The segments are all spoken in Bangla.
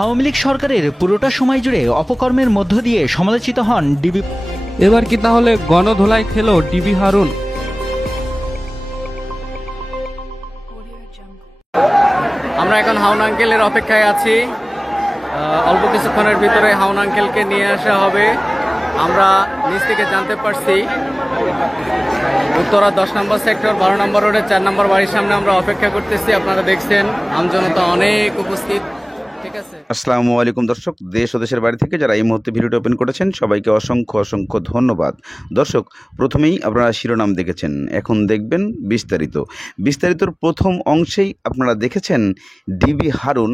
আওয়ামী লীগ সরকারের পুরোটা সময় জুড়ে অপকর্মের মধ্য দিয়ে সমালোচিত হন ডিবি। এবার কি তাহলে গণধোলাই খেল ডিবি হারুন? আমরা এখন হাউন আঙ্কেলের অপেক্ষায় আছি। অল্প কিছুক্ষণের ভিতরে হাউন আঙ্কেলকে নিয়ে আসা হবে। আমরা নিচ থেকে জানতে পারছি উত্তরা 10 নম্বর সেক্টর 12 নম্বর রোডের 4 নম্বর বাড়ির সামনে আমরা অপেক্ষা করতেছি। আপনারা দেখছেন আমজনতা অনেক উপস্থিত। ঠিক আছে, আসসালামু আলাইকুম দর্শক, দেশ ও দেশের বাড়ি থেকে যারা এই মুহূর্তে ভিডিওটি ওপেন করেছেন সবাইকে অসংখ্য অসংখ্য ধন্যবাদ। দর্শক, প্রথমেই আপনারা শিরোনাম দেখেছেন, এখন দেখবেন বিস্তারিতর প্রথম অংশেই আপনারা দেখেছেন ডিবি হারুন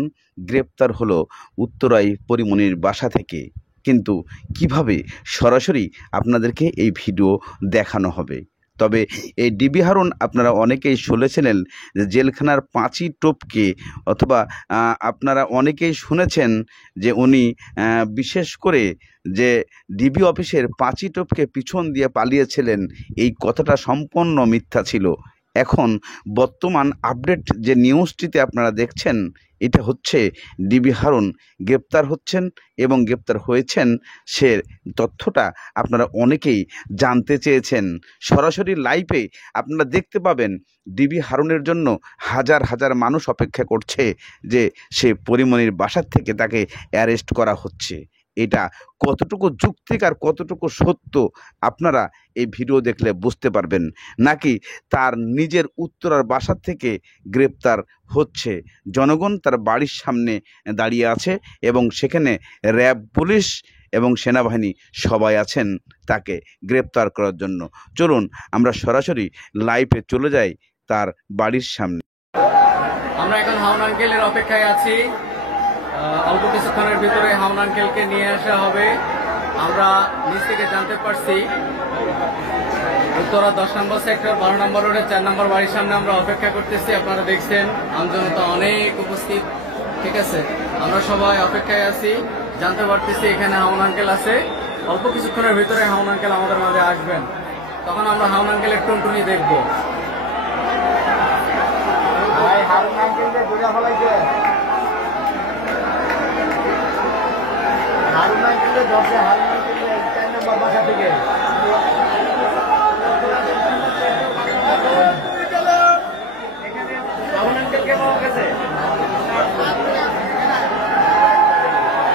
গ্রেপ্তার হলো উত্তরায় পরিমণির বাসা থেকে। কিন্তু কিভাবে সরাসরি আপনাদেরকে এই ভিডিও দেখানো হবে। তবে এই ডিবি হারুন আপনারা অনেকেই শুনেছিলেন যে জেলখানার পাঁচি টোপকে, অথবা আপনারা অনেকেই শুনেছেন যে উনি বিশেষ করে যে ডিবি অফিসের পাঁচি টোপকে পিছন দিয়ে পালিয়েছিলেন। এই কথাটা সম্পূর্ণ মিথ্যা ছিল। এখন বর্তমান আপডেট যে নিউজটিতে আপনারা দেখছেন, এটা হচ্ছে ডিবি হারুন গ্রেপ্তার হচ্ছেন এবং গ্রেপ্তার হয়েছেন। সে তথ্যটা আপনারা অনেকেই জানতে চেয়েছেন। সরাসরি লাইভে আপনারা দেখতে পাবেন ডিবি হারুনের জন্য হাজার হাজার মানুষ অপেক্ষা করছে যে সে পরিমণির বাসার থেকে তাকে অ্যারেস্ট করা হচ্ছে। এটা কতটুকু যুক্তিকার, কতটুকু সত্য আপনারা এই ভিডিও দেখলে বুঝতে পারবেন। নাকি তার নিজের উত্তরার বাসার থেকে গ্রেপ্তার হচ্ছে। জনগণ তার বাড়ির সামনে দাঁড়িয়ে আছে এবং সেখানে র্যাব, পুলিশ এবং সেনাবাহিনী সবাই আছেন তাকে গ্রেপ্তার করার জন্য। চলুন আমরা সরাসরি লাইভে চলে যাই তার বাড়ির সামনে। আমরা এখন হাউন আঙ্কেলের অপেক্ষায় আছি। অল্প কিছুক্ষণের ভিতরে হাউন আঙ্কেলকে নিয়ে আসা হবে। আমরা নিচ থেকে জানতে পারছি উত্তরা 10 নম্বর সেক্টর 12 নম্বর রোডের 4 নম্বর বাড়ির সামনে আমরা অপেক্ষা করতেছি। আপনারা দেখছেন আমজনতা অনেক উপস্থিত। ঠিক আছে, আমরা সবাই অপেক্ষায় আছি। জানতে পারতেছি এখানে হাউন আঙ্কেল আছে। অল্প কিছুক্ষণের ভিতরে হাউন আঙ্কেল আমাদের মাঝে আসবেন। তখন আমরা হাউন আঙ্কেলের টুনটুনি দেখব।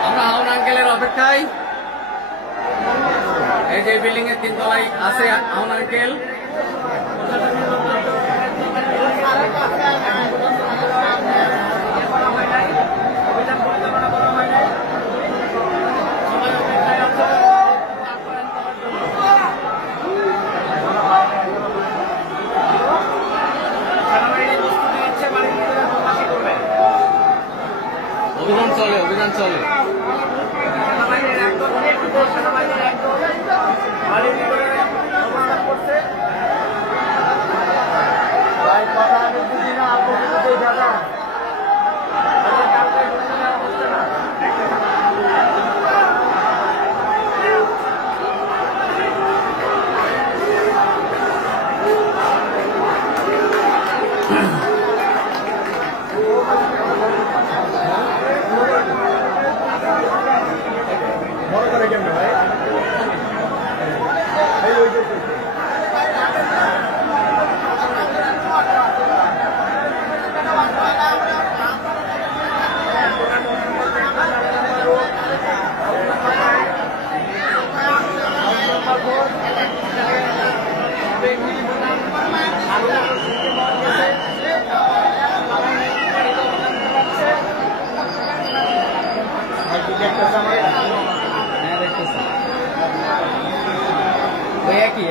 আমরা হাউন আঙ্কেলের অপেক্ষায়। এই যে বিল্ডিং এর 3 তলায় আছে হাউন আঙ্কেল। অভিযান চলে।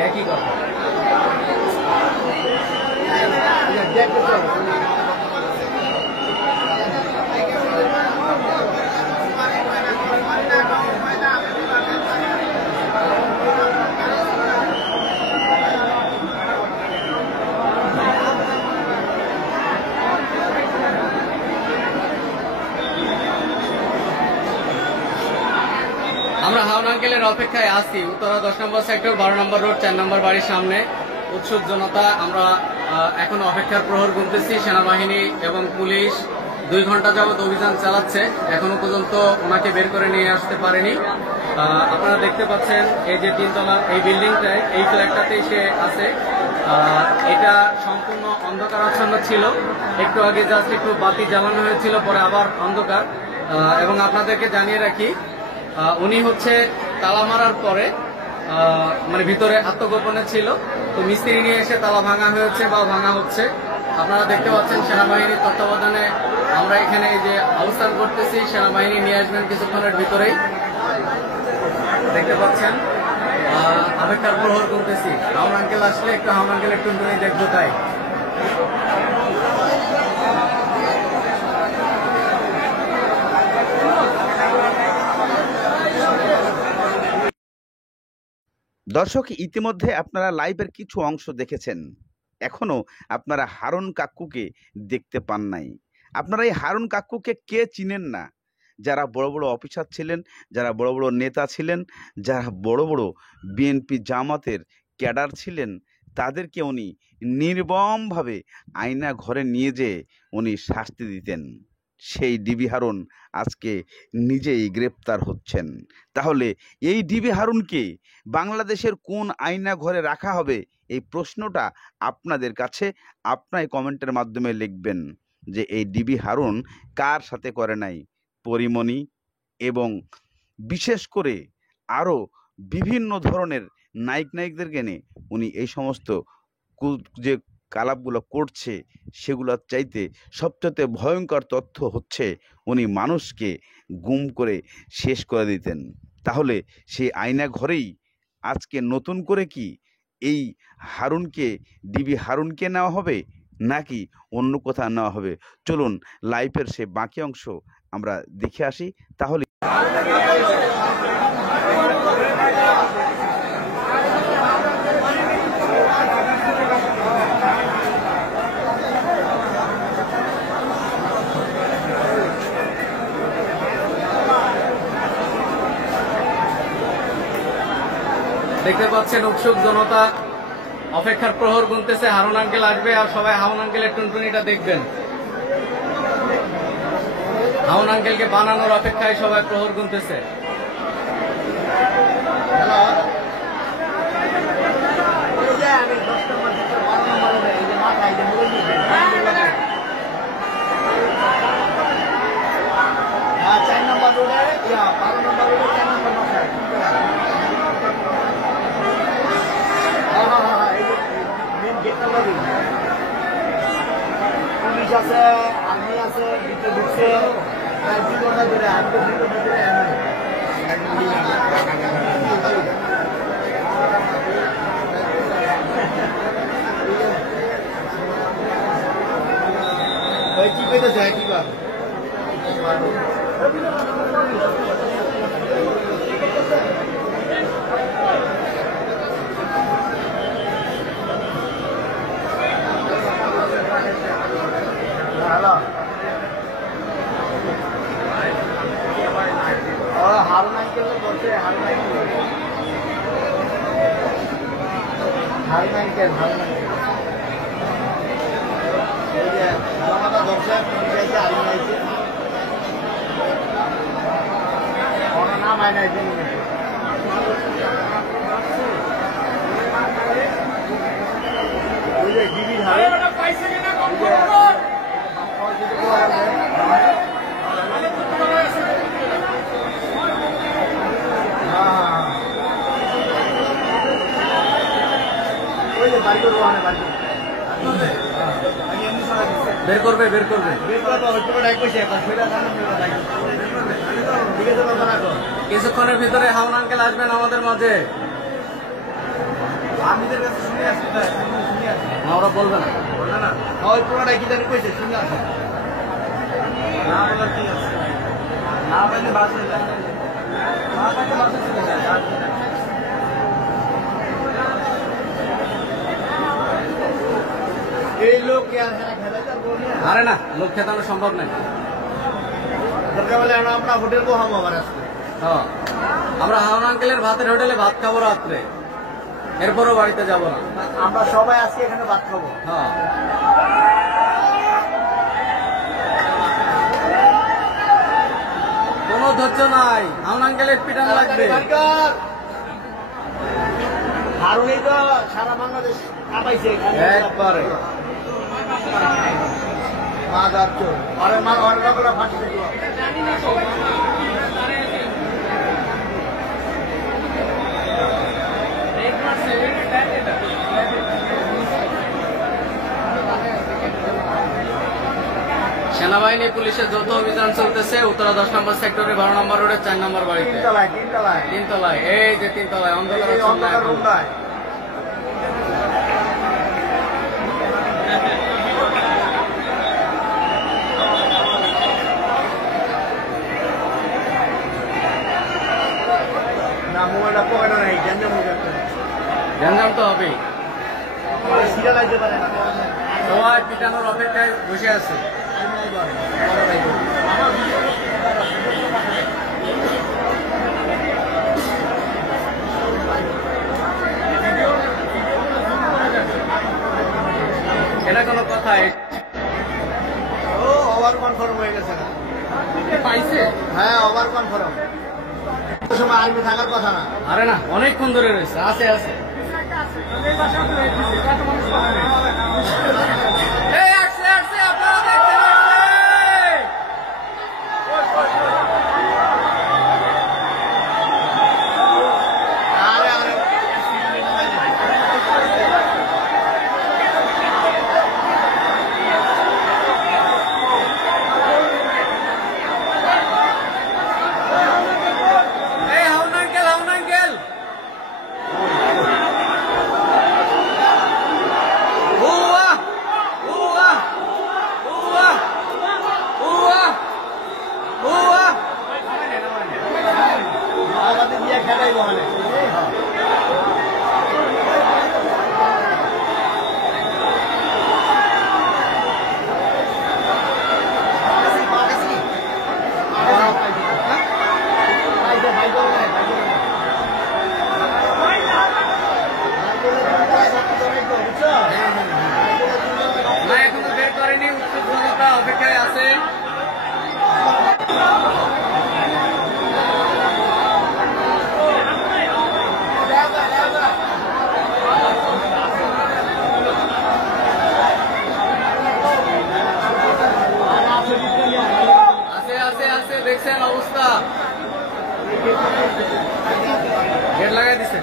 একই কথা। আমরা হাউন আঙ্কেলের অপেক্ষায় আছি উত্তরা 10 নম্বর সেক্টর 12 নম্বর রোড 4 নম্বর বাড়ির সামনে। উৎসুক জনতা। আমরা এখন অপেক্ষার প্রহর গুনতেছি। সেনাবাহিনী এবং পুলিশ 2 ঘন্টা যাবত অভিযান চালাচ্ছে, এখনো পর্যন্ত ওনাকে বের করে নিয়ে আসতে পারেনি। আপনারা দেখতে পাচ্ছেন এই যে 3 তলা এই বিল্ডিংটায়, এই ফ্ল্যাটটাতেই সে আছে। এটা সম্পূর্ণ অন্ধকারাচ্ছন্ন ছিল, একটু আগে জাস্ট একটু বাতি জ্বালানো হয়েছিল, পরে আবার অন্ধকার। এবং আপনাদেরকে জানিয়ে রাখি, উনি হচ্ছে তালা মারার পরে মানে ভিতরে আত্মগোপনে ছিল, তো মিস্ত্রি নিয়ে এসে তালা ভাঙা হয়েছে বা ভাঙা হচ্ছে। আপনারা দেখতে পাচ্ছেন সেনাবাহিনীর তত্ত্বাবধানে আমরা এখানে এই যে অবস্থান করতেছি, সেনাবাহিনী নিয়ে আসবেন কিছুক্ষণের ভিতরেই। দেখতে পাচ্ছেন আবেগটার প্রহর করতেছি। হাউন আঙ্কেল আসলে একটু হাউন আঙ্কেল একটু দেখবো তাই। দর্শক, ইতিমধ্যে আপনারা লাইভের কিছু অংশ দেখেছেন, এখনো আপনারা হারুন কাক্কুকে দেখতে পান নাই। আপনারা এই হারুন কাক্কুকে কে চিনেন না? যারা বড় বড় অফিসার ছিলেন, যারা বড় বড় নেতা ছিলেন, যারা বড় বড় বিএনপি জামাতের ক্যাডার ছিলেন, তাদেরকে উনি নির্মমভাবে আয়না ঘরে নিয়ে যেয়ে উনি শাস্তি দিতেন। সেই ডিবি হারুন আজকে নিজেই গ্রেপ্তার হচ্ছেন। তাহলে এই ডিবি হারুনকে বাংলাদেশের কোন আয়না ঘরে রাখা হবে, এই প্রশ্নটা আপনাদের কাছে আপনার কমেন্টের মাধ্যমে লিখবেন যে এই ডিবি হারুন কার সাথে করে নাই। পরিমণি এবং বিশেষ করে আরও বিভিন্ন ধরনের নায়িকদের এনে উনি এই সমস্ত যে কালাপগুলো করছে সেগুলোর চাইতে সবচেয়ে ভয়ঙ্কর তথ্য হচ্ছে উনি মানুষকে গুম করে শেষ করে দিতেন। তাহলে সেই আয়না ঘরেই আজকে নতুন করে কি এই হারুনকে, ডিবি হারুনকে নেওয়া হবে নাকি অন্য কোথাও নেওয়া হবে? চলুন লাইভের সে বাকি অংশ আমরা দেখে আসি। তাহলে দেখতে পাচ্ছেন উৎসুক জনতা অপেক্ষার প্রহর গুনতেছে, হারুন আঙ্কেল আসবে আর সবাই হাউন আঙ্কেলের টুনটুনিটা দেখবেন। হাউন আঙ্কেলকে বানানোর অপেক্ষায় সবাই প্রহর গুনতেছে। পুলিশ আছে, আর্মি আছে, ভিতরে ঢুকছে 2 ঘন্টা ধরে, আমি তো 2 ঘন্টা ধরে কি পেতে যায় কি বার হারুন আঙ্কেল বলছে, হারুন আঙ্কেল এই যে জমাটা ধরছে, পুলিশ আছে, আর্মি আছে, ওনার নাম আয় নাই। ওই যে ডিবির হারে বের করবে কিছুক্ষণের ভিতরে হাউন আঙ্কেল আসবেন আমাদের মাঝে। আমিদের কাছে শুনে আসছি, ওরা বলবে না, ওই পুরোটাই কি জানি কইছে, শুনে আসে না বলার কি আছে, না পাইলে বাসে যায়, না পাইলে বাসে চলে যায়। এই লোক আর খেলাইতে আরে না, লোক খেতানো সম্ভব নয়। দরকার হলে আমরা হোটেল বহাবো আবার আসতে। হ্যাঁ, আমরা হাউন আঙ্কেলের ভাতের হোটেলে ভাত খাবো রাত্রে, এরপরও বাড়িতে যাব না। আমরা সবাই আজকে এখানে ভাত খাবো। হ্যাঁ, ধৈর্য নাই, হাউন আঙ্কেলের পিটান লাগবে। হারুনই তো সারা বাংলাদেশ কাঁপাইছে একবারে মাদার চোর আরে মা অর্ডার করে ফাঁসি দিল সেনাবাহিনী পুলিশের যৌথ অভিযান চলতেছে উত্তরা 10 নম্বর সেক্টরে 12 নম্বর রোডের 4 নম্বর বাড়িতে, তিনতলায়। এই যে তিনতলায় অন্ধকার রুমটায় না মোবাইলটা পকেটে নাই গ্যাঞ্জাম তো হবেই। সিরিয়াল আসতে পারে না সবাই পিটানোর অপেক্ষায় বসে আছে। এটা কোনো কথা? ও ওভার কনফার্ম হয়ে গেছে না পাইছে? হ্যাঁ ওভার কনফার্ম সময় আর্মি থাকার কথা না আরে না, অনেকক্ষণ ধরে রয়েছে। আছে আছে এই আসছে আসছে, আপনারা দেখতে আরে আরে এই হাউন আঙ্কেল, হাউন আঙ্কেল। উয়া উয়া উয়া উয়া উয়া। আমাদের দিয়ে খেলাই বলে না এখনো বের করেনি, উৎসুক জনতা অপেক্ষায় আছে। আছে আছে আছে, দেখছেন অবস্থা। গেট লাগাই দিছে,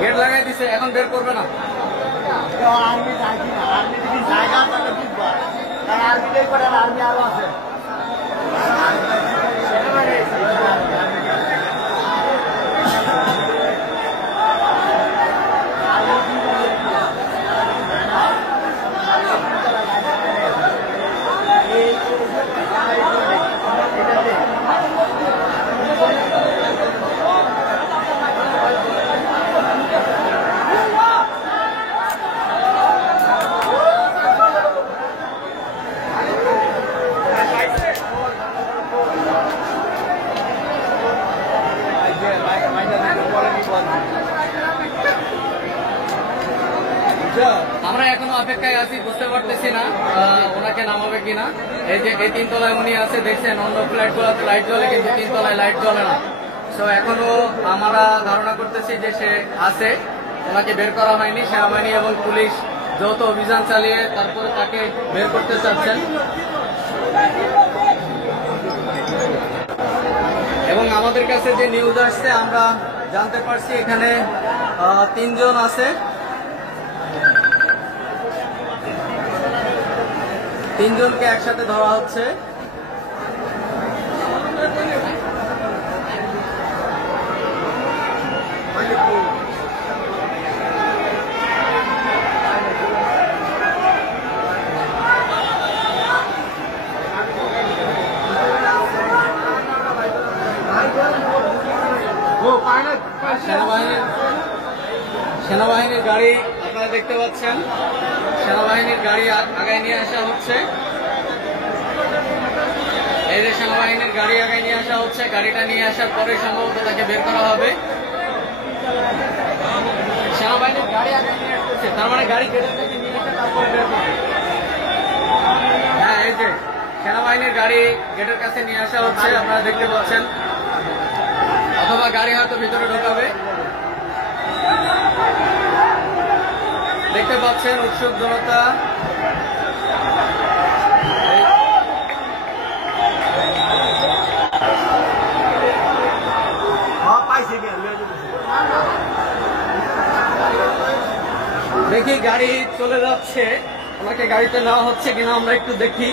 গেট লাগাই দিছে, এখন বের করবে না। আর্মি যাইছি না আর্মি যদি জায়গা থাকে বুঝবা কারণ আর্মিটাই করে আর্মি আরো আছে আমরা এখনো অপেক্ষায় আছি, বুঝতে পারতেছি না ওনাকে নামাবে কিনা। এই যে এই তিনতলায় উনি আছে, দেখছেন অন্য ফ্ল্যাট গুলোতে লাইট জ্বলে, কিন্তু তিনতলায় লাইট জ্বলে না। তো এখনো আমরা ধারণা করতেছি যে সে আছে, ওনাকে বের করা হয়নি। সেনাবাহিনী এবং পুলিশ যৌথ অভিযান চালিয়ে তারপরে তাকে বের করতে চাচ্ছেন। এবং আমাদের কাছে যে নিউজ আসছে আমরা জানতে পারছি এখানে 3 জন আছে, 3 জনকে একসাথে ধরা হচ্ছে। সেনাবাহিনীর গাড়ি আপনারা দেখতে পাচ্ছেন, সেনাবাহিনীর গাড়ি আগায় নিয়ে আসা হচ্ছে। এই যে সেনাবাহিনীর গাড়ি আগায় নিয়ে আসা হচ্ছে, গাড়িটা নিয়ে আসার পরে সম্ভবত তাকে বের করা হবে। সেনাবাহিনীর গাড়ি আগায় নিয়ে আসতেছে, তার মানে গাড়ি কেটে থেকে নিয়ে এসে তারপরে বের করবে। হ্যাঁ এই যে সেনাবাহিনীর গাড়ি গেটের কাছে নিয়ে আসা হচ্ছে, আপনারা দেখতে পাচ্ছেন, অথবা গাড়ি হয়তো ভিতরে ঢোকাবে। দেখতে পাচ্ছেন উৎসুক জনতা। পাইছে কি দেখি গাড়ি চলে যাচ্ছে, ওনাকে গাড়িতে নেওয়া হচ্ছে কিনা আমরা একটু দেখি।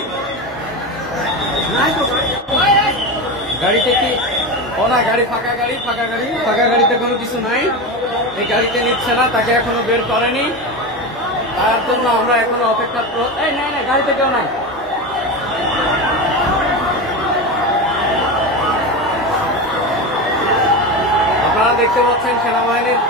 গাড়িতে কি না, গাড়ি ফাঁকা গাড়ি, ফাঁকা গাড়ি, ফাঁকা গাড়িতে কোনো কিছু নাই। এই গাড়িতে নিচ্ছে না, তাকে এখনো বের করেনি, তার জন্য আমরা এখনো অপেক্ষা। এই নাই না, গাড়িতে কেউ নাই। আপনারা দেখতে পাচ্ছেন সেনাবাহিনীর